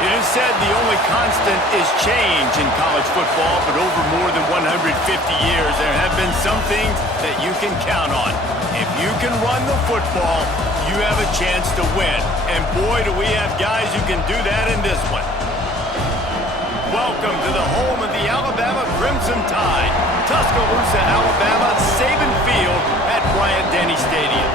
It is said the only constant is change in college football, but over more than 150 years, there have been some things that you can count on. If you can run the football, you have a chance to win. And boy, do we have guys who can do that in this one. Welcome to the home of the Alabama Crimson Tide, Tuscaloosa, Alabama, Saban Field at Bryant-Denny Stadium.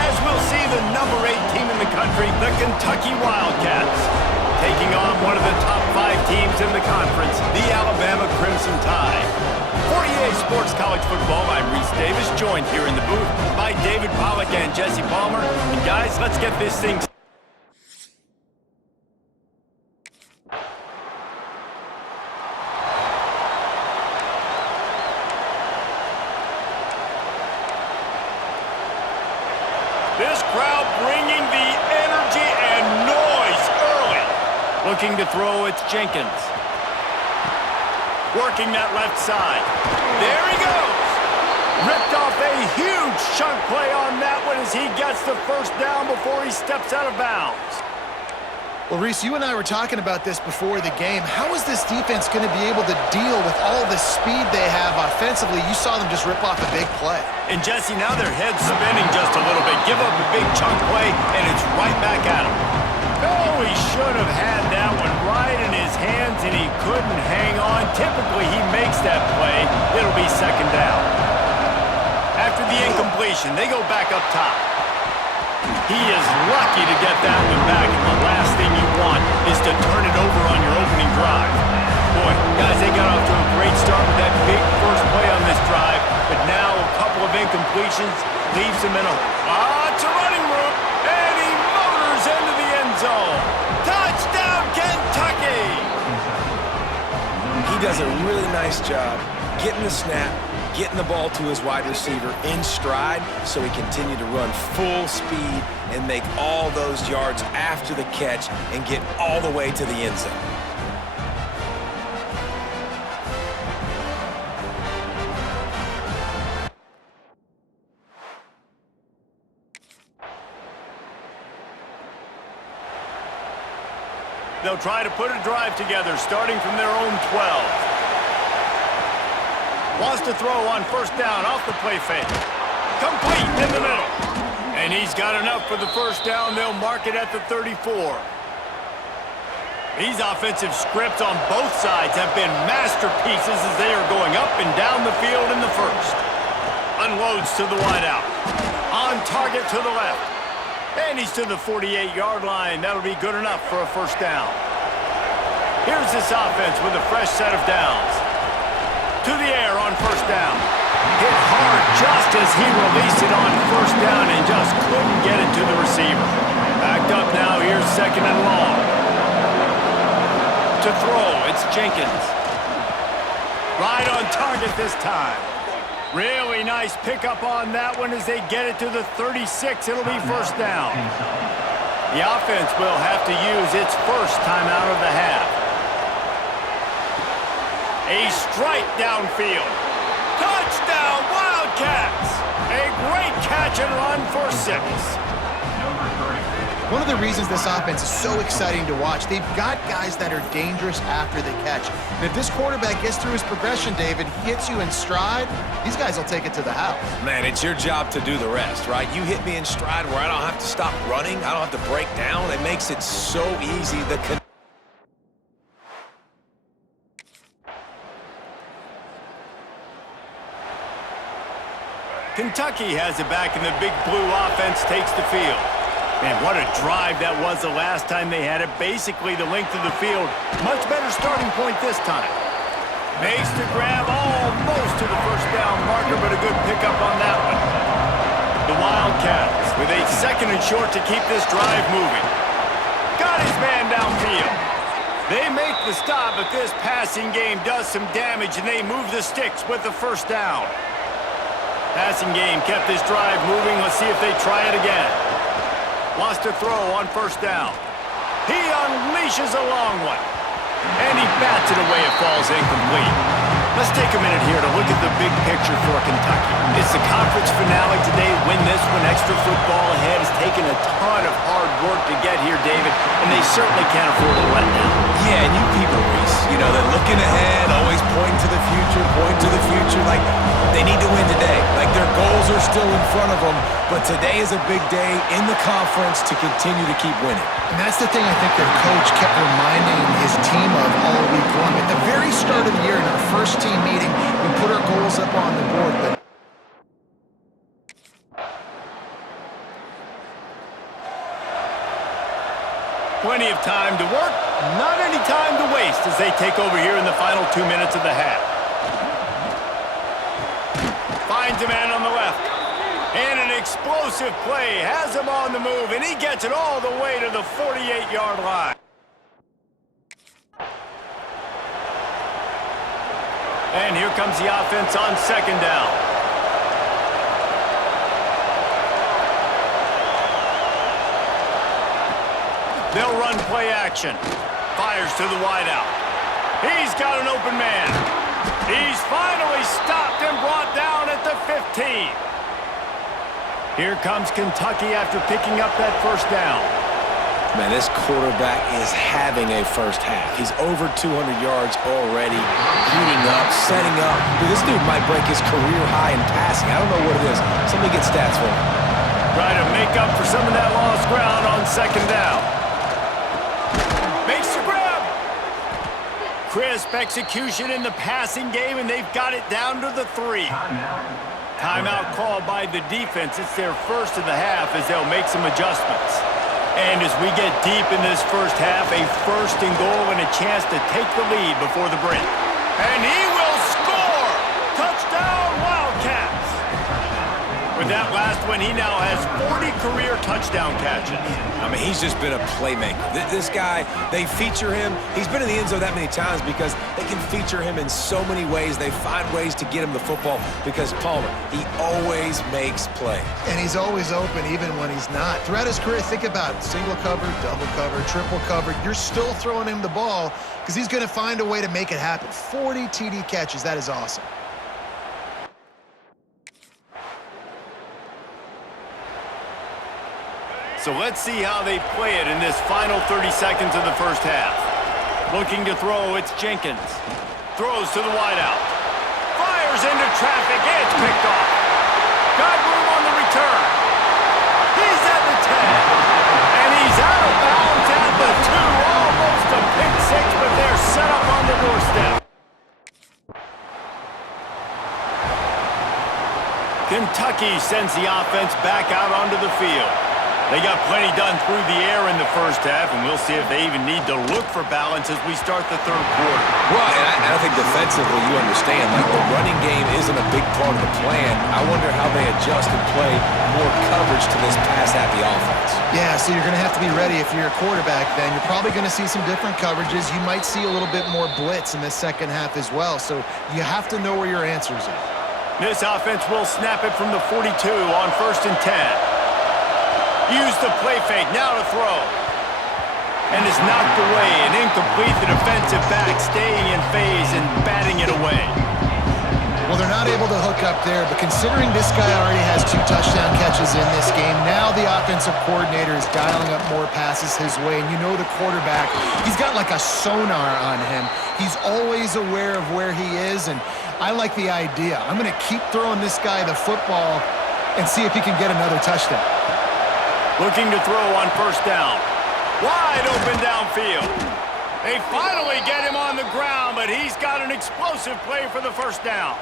As we'll see the number 8 team in the country, the Kentucky Wildcats, taking on one of the top 5 teams in the conference, the Alabama Crimson Tide. For EA Sports College Football, I'm Reese Davis, joined here in the booth by David Pollack and Jesse Palmer. And guys, let's get this thing started. This crowd bringing the energy and noise early. Looking to throw, it's Jenkins. Working that left side. There he goes. Ripped off a huge chunk play on that one as he gets the first down before he steps out of bounds. Well, Reese, you and I were talking about this before the game. How is this defense going to be able to deal with all the speed they have offensively? You saw them just rip off a big play. And Jesse, now their head's spinning just a little bit. Give up a big chunk play, and it's right back at him. Oh, he should have had that one right in his hands, and he couldn't hang on. Typically, he makes that play. It'll be second down. After the incompletion, they go back up top. He is lucky to get that one back, and the last thing you want is to turn it over on your opening drive. Boy, guys, they got off to a great start with that big first play on this drive, but now a couple of incompletions leaves him in it's a running room, and he motors into the end zone. Touchdown, Kentucky! He does a really nice job getting the snap, getting the ball to his wide receiver in stride so he continue to run full speed and make all those yards after the catch and get all the way to the end zone. They'll try to put a drive together starting from their own 12. Wants to throw on first down off the play fake. Complete in the middle. And he's got enough for the first down. They'll mark it at the 34. These offensive scripts on both sides have been masterpieces as they are going up and down the field in the first. Unloads to the wideout. On target to the left. And he's to the 48-yard line. That'll be good enough for a first down. Here's this offense with a fresh set of downs. To the air on first down. Hit hard just as he released it on first down and just couldn't get it to the receiver. Backed up now, here's second and long. To throw, it's Jenkins. Right on target this time. Really nice pickup on that one as they get it to the 36. It'll be first down. The offense will have to use its first time out of the half. A strike downfield. Touchdown, Wildcats! A great catch and run for 6. One of the reasons this offense is so exciting to watch, they've got guys that are dangerous after the catch. And if this quarterback gets through his progression, David, hits you in stride, these guys will take it to the house. Man, it's your job to do the rest, right? You hit me in stride where I don't have to stop running. I don't have to break down. It makes it so easy. Kentucky has it back, and the big blue offense takes the field. Man, what a drive that was the last time they had it. Basically the length of the field. Much better starting point this time. Makes the grab almost to the first down marker, but a good pickup on that one. The Wildcats with a second and short to keep this drive moving. Got his man downfield. They make the stop, but this passing game does some damage, and they move the sticks with the first down. Passing game kept this drive moving. Let's see if they try it again. Wants to throw on first down. He unleashes a long one. And he bats it away. It falls incomplete. Let's take a minute here to look at the big picture for Kentucky. It's the conference finale today. Win this one. Extra football ahead. Has taken a ton of hard work to get here, David. And and they certainly can't afford a letdown. Yeah, and you people, Reese, you know, they're looking ahead, always pointing to the future, Like, they need to win today. Like, their goals are still in front of them, but today is a big day in the conference to continue to keep winning. And that's the thing I think their coach kept reminding his team of all week long. At the very start of the year in our first team meeting, we put our goals up on the board, but plenty of time to work, not any time to waste as they take over here in the final 2 minutes of the half. Finds a man on the left. And an explosive play has him on the move, and he gets it all the way to the 48-yard line. And here comes the offense on second down. They'll run play action. Fires to the wideout. He's got an open man. He's finally stopped and brought down at the 15. Here comes Kentucky after picking up that first down. Man, this quarterback is having a first half. He's over 200 yards already, heating up, setting up. Dude, this dude might break his career high in passing. I don't know what it is. Somebody get stats for him. Try to make up for some of that lost ground on second down. Makes the grab. Crisp execution in the passing game, and they've got it down to the 3. Timeout called by the defense. It's their first of the half as they'll make some adjustments. And as we get deep in this first half, a first and goal and a chance to take the lead before the break. And he will score! Touchdown, Wildcats! With that last one, he now has 40 career touchdown catches. I mean, he's just been a playmaker. This guy, they feature him. He's been in the end zone that many times because they can feature him in so many ways. They find ways to get him the football because Palmer, he always makes plays. and he's always open even when he's not. Throughout his career, think about it. Single cover, double cover, triple cover. You're still throwing him the ball because he's going to find a way to make it happen. 40 TD catches. That is awesome. So let's see how they play it in this final 30 seconds of the first half. Looking to throw, it's Jenkins. Throws to the wideout. Fires into traffic, and it's picked off. Got room on the return. He's at the 10. And he's out of bounds at the 2. Almost a pick six, but they're set up on the doorstep. Kentucky sends the offense back out onto the field. They got plenty done through the air in the first half, and we'll see if they even need to look for balance as we start the third quarter. Well, and I think defensively, you understand, like the running game isn't a big part of the plan. I wonder how they adjust and play more coverage to this pass-happy offense. Yeah, so you're going to have to be ready if you're a quarterback then. You're probably going to see some different coverages. You might see a little bit more blitz in the second half as well, so you have to know where your answers are. This offense will snap it from the 42 on 1st and 10. Use the play fake, now to throw. And is knocked away and incomplete. The defensive back staying in phase and batting it away. Well, they're not able to hook up there, but considering this guy already has 2 touchdown catches in this game, now the offensive coordinator is dialing up more passes his way, and you know the quarterback, he's got like a sonar on him. He's always aware of where he is, and I like the idea. I'm going to keep throwing this guy the football and see if he can get another touchdown. Looking to throw on 1st down. Wide open downfield. They finally get him on the ground, but he's got an explosive play for the 1st down.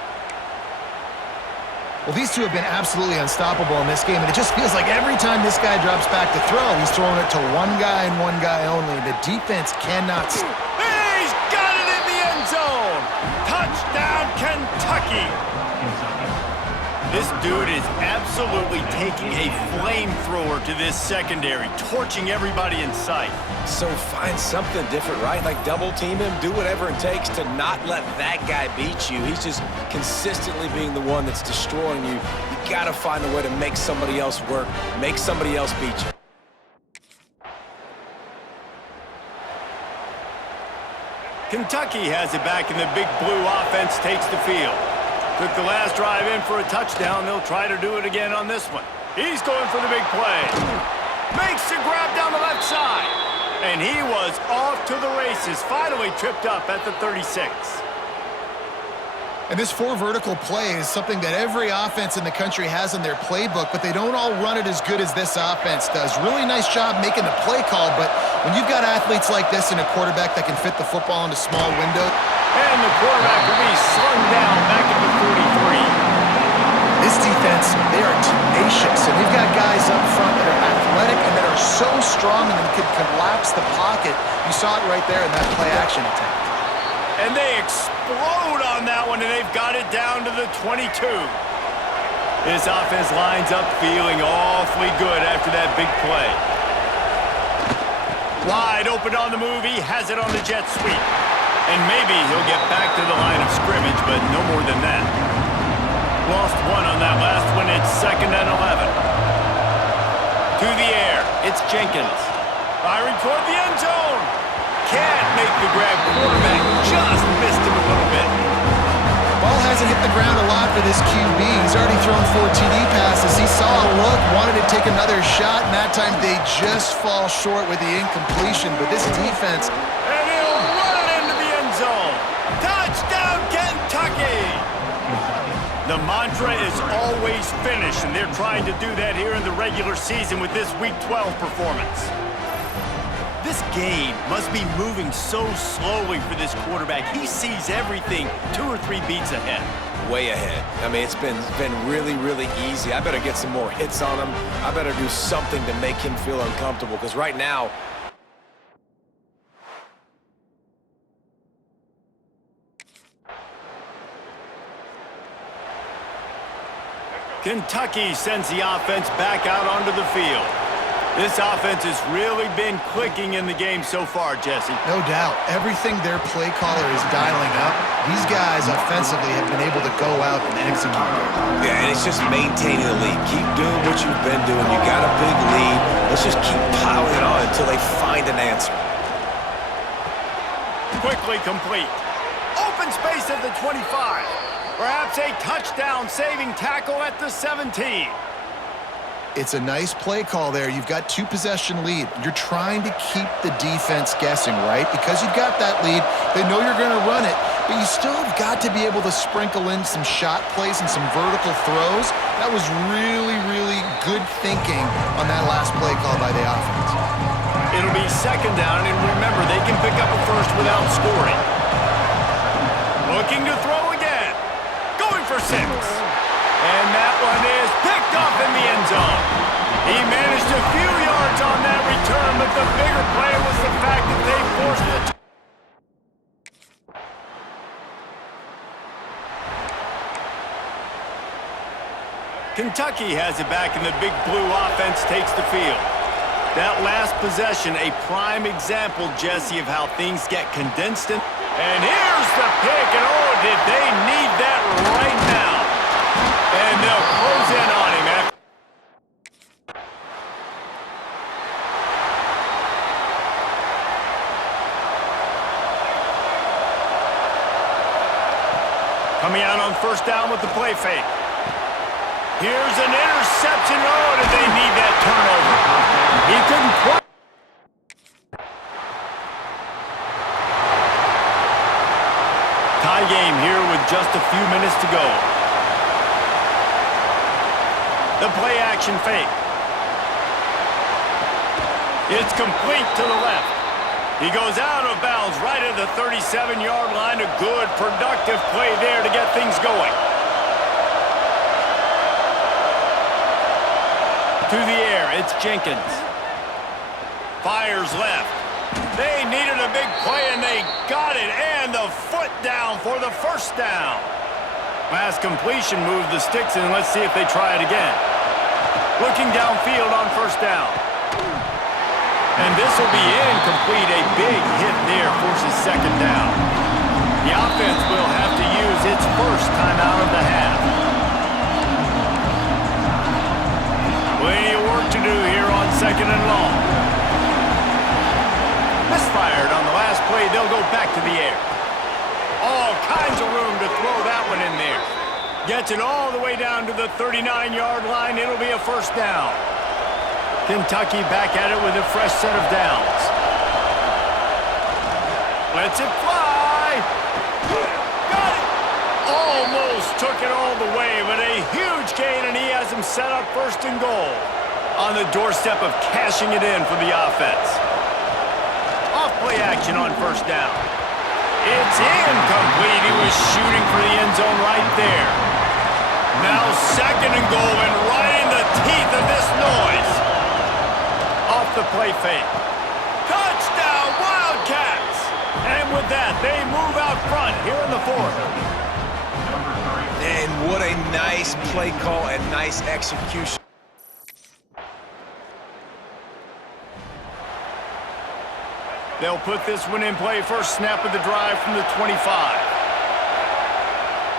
Well, these two have been absolutely unstoppable in this game, and it just feels like every time this guy drops back to throw, he's throwing it to one guy and one guy only. The defense cannot... He's got it in the end zone! Touchdown, Kentucky! This dude is absolutely taking a flamethrower to this secondary, torching everybody in sight. So find something different, right? Like double team him, do whatever it takes to not let that guy beat you. He's just consistently being the one that's destroying you. You gotta find a way to make somebody else work, make somebody else beat you. Kentucky has it back, and the big blue offense takes the field. Took the last drive in for a touchdown. They'll try to do it again on this one. He's going for the big play. Makes the grab down the left side. And he was off to the races, finally tripped up at the 36. And this four vertical play is something that every offense in the country has in their playbook, but they don't all run it as good as this offense does. Really nice job making the play call, but when you've got athletes like this and a quarterback that can fit the football into small windows. And the quarterback will be slung down back at the 43. This defense, they are tenacious, and they've got guys up front that are athletic and that are so strong and can collapse the pocket. You saw it right there in that play action attempt. And they explode on that one, and they've got it down to the 22. This offense lines up feeling awfully good after that big play. Wide open on the move. He has it on the jet sweep. And maybe he'll get back to the line of scrimmage, but no more than that. Lost one on that last one. It's 2nd and 11. To the air. It's Jenkins. Firing toward the end zone. Can't make the grab. Quarterback just missed him a little bit. Ball hasn't hit the ground a lot for this QB. He's already thrown 4 TD passes. He saw a look, wanted to take another shot, and that time they just fall short with the incompletion. But this defense... And he'll run it into the end zone. Touchdown, Kentucky! The mantra is always finish, and they're trying to do that here in the regular season with this Week 12 performance. This game must be moving so slowly for this quarterback. He sees everything 2 or 3 beats ahead. Way ahead. I mean, it's been really, really easy. I better get some more hits on him. I better do something to make him feel uncomfortable, because right now... Kentucky sends the offense back out onto the field. This offense has really been clicking in the game so far, Jesse. No doubt. Everything their play caller is dialing up, these guys offensively have been able to go out and execute. Yeah, and it's just maintaining the lead. Keep doing what you've been doing. You got a big lead. Let's just keep piling it on until they find an answer. Quickly complete. Open space at the 25. Perhaps a touchdown-saving tackle at the 17. It's a nice play call there. You've got 2-possession lead. You're trying to keep the defense guessing, right? Because you've got that lead, they know you're going to run it, but you still have got to be able to sprinkle in some shot plays and some vertical throws. That was really, really good thinking on that last play call by the offense. It'll be 2nd down, and remember, they can pick up a first without scoring. Looking to throw again. Going for 6. And that one is picked off in the end zone. He managed a few yards on that return, but the bigger play was the fact that they forced it. Kentucky has it back, and the Big Blue offense takes the field. That last possession, a prime example, Jesse, of how things get condensed in. And here's the pick, and oh, did they need that right now. And they'll close in on him after. Coming out on 1st down with the play fake. Here's an interception. Oh, did they need that turnover? He couldn't quite. Tie game here with just a few minutes to go. The play action fake. It's complete to the left. He goes out of bounds right at the 37-yard line. A good, productive play there to get things going. To the air, it's Jenkins. Fires left. They needed a big play, and they got it. And the foot down for the 1st down. Last completion moved the sticks, and let's see if they try it again. Looking downfield on 1st down. And this will be incomplete. A big hit there forces 2nd down. The offense will have to use its first timeout of the half. Plenty of work to do here on 2nd and long. Misfired on the last play. They'll go back to the air. All kinds of room to throw that one in there. Gets it all the way down to the 39-yard line. It'll be a 1st down. Kentucky back at it with a fresh set of downs. Lets it fly. Got it. Almost took it all the way, but a huge gain, and he has him set up first and goal. On the doorstep of cashing it in for the offense. Off-play action on first down. It's incomplete. He was shooting for the end zone right there. Now second and goal, and right in the teeth of this noise. Off the play fake. Touchdown, Wildcats! And with that, they move out front here in the fourth. And what a nice play call and nice execution. They'll put this one in play. First snap of the drive from the 25.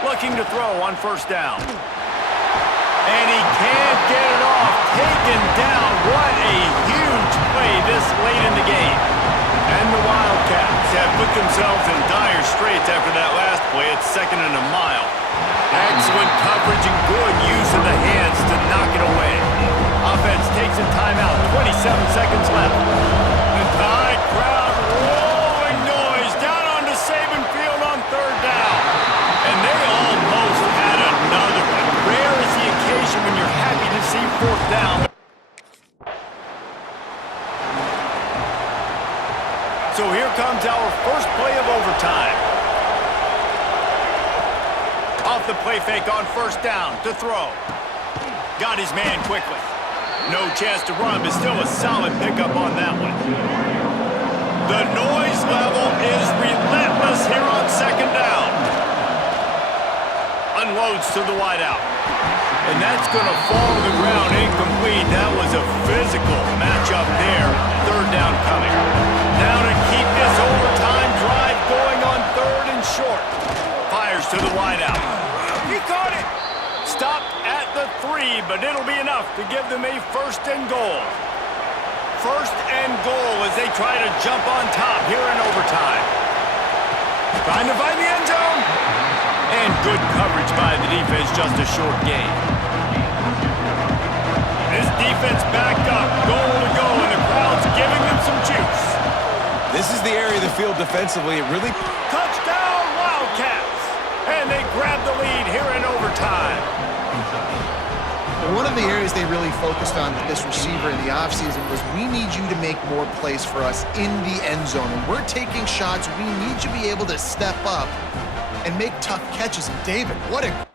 Looking to throw on first down. And he can't get it off. Taken down. What a huge play this late in the game. And the Wildcats have put themselves in dire straits after that last play. It's second and a mile. Excellent coverage and good use of the hands to knock it away. Offense takes a timeout. 27 seconds left. The Tide crowd rolling noise down onto Saban Field on third down. And they almost had another one. Rare is the occasion when you're happy to see fourth down. So here comes our first play of overtime. Off the play fake on first down to throw. Got his man quickly. No chance to run, but still a solid pickup on that one. The noise level is relentless here on second down. Unloads to the wideout. And that's going to fall to the ground incomplete. That was a physical matchup there. Third down coming. Now to keep this overtime drive going on third and short. Fires to the wideout. He caught it. Stopped at the 3, but it'll be enough to give them a first and goal. First and goal as they try to jump on top here in overtime. Trying to find the end zone. And good coverage by the defense, just a short gain. This defense backed up, goal to go, and the crowd's giving them some juice. This is the area of the field defensively. It really... Touchdown, Wildcats! And they grab the lead here in overtime. One of the areas they really focused on with this receiver in the offseason was we need you to make more plays for us in the end zone. When we're taking shots, we need you to be able to step up and make tough catches. And David, what a...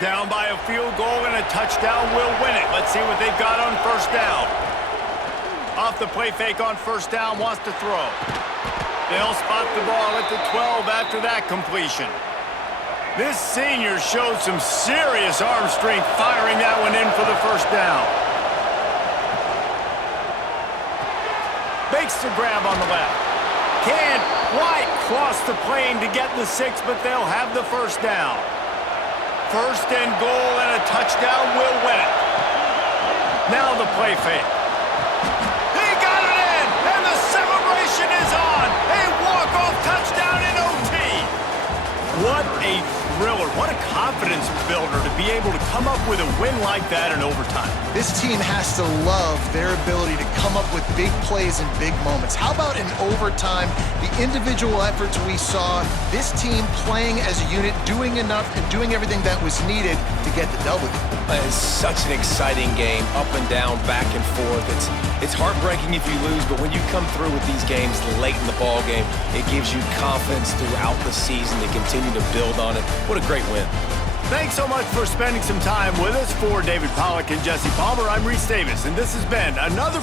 Down by a field goal and a touchdown will win it. Let's see what they've got on first down. Off the play fake on first down, wants to throw. They'll spot the ball at the 12 after that completion. This senior showed some serious arm strength firing that one in for the first down. Makes the grab on the left. Can't quite cross the plane to get the 6, but they'll have the first down. First and goal and a touchdown will win it. Now the play fake. He got it in, and the celebration is on. A walk-off touchdown in OT. What a thriller. What a confidence builder to be able to come up with a win like that in overtime. This team has to love their ability to come up with big plays and big moments. How about in overtime, the individual efforts we saw, this team playing as a unit, doing enough and doing everything that was needed to get the W. It's such an exciting game, up and down, back and forth. It's heartbreaking if you lose, but when you come through with these games late in the ball game, it gives you confidence throughout the season to continue to build on it. What a great win. Thanks so much for spending some time with us. For David Pollack and Jesse Palmer, I'm Reese Davis, and this has been another